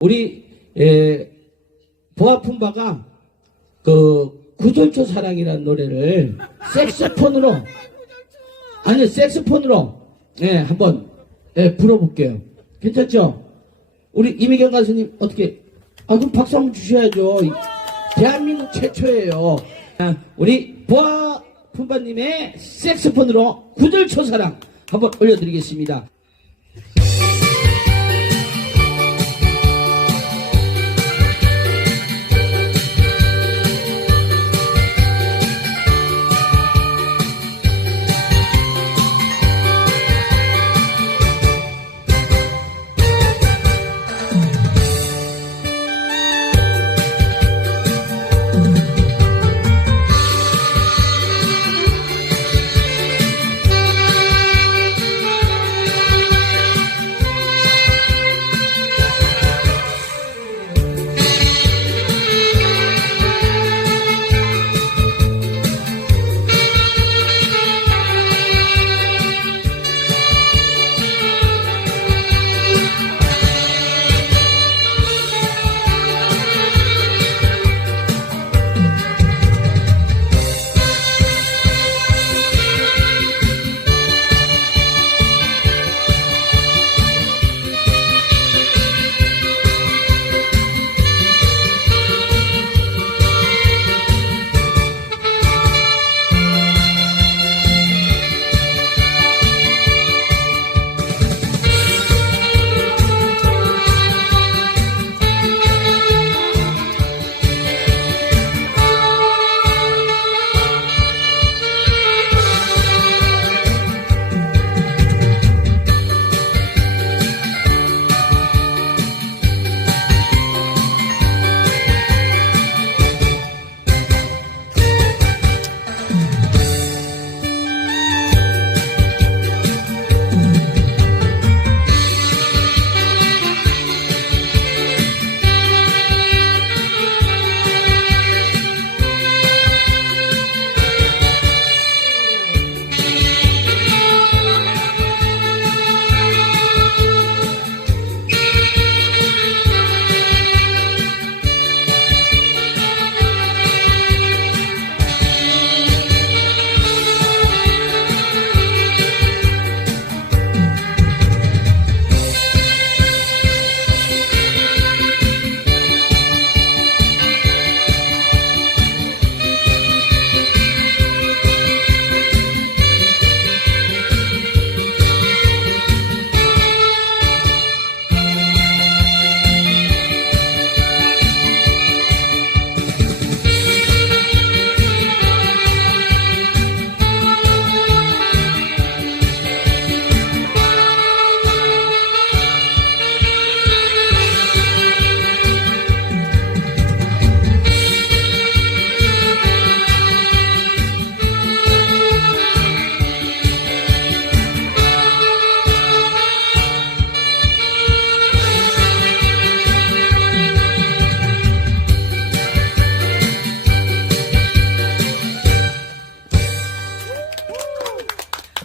우리 에, 보아품바가 그 구절초 사랑이라는 노래를 색소폰으로 아니 색소폰으로 예 한번 예, 불어볼게요. 괜찮죠? 우리 이미경 가수님 어떻게 아 그럼 박수 한번 주셔야죠. 이- 대한민국 최초예요. 아, 우리 보아 품바님의 색소폰으로 구절초 사랑 한번 올려드리겠습니다.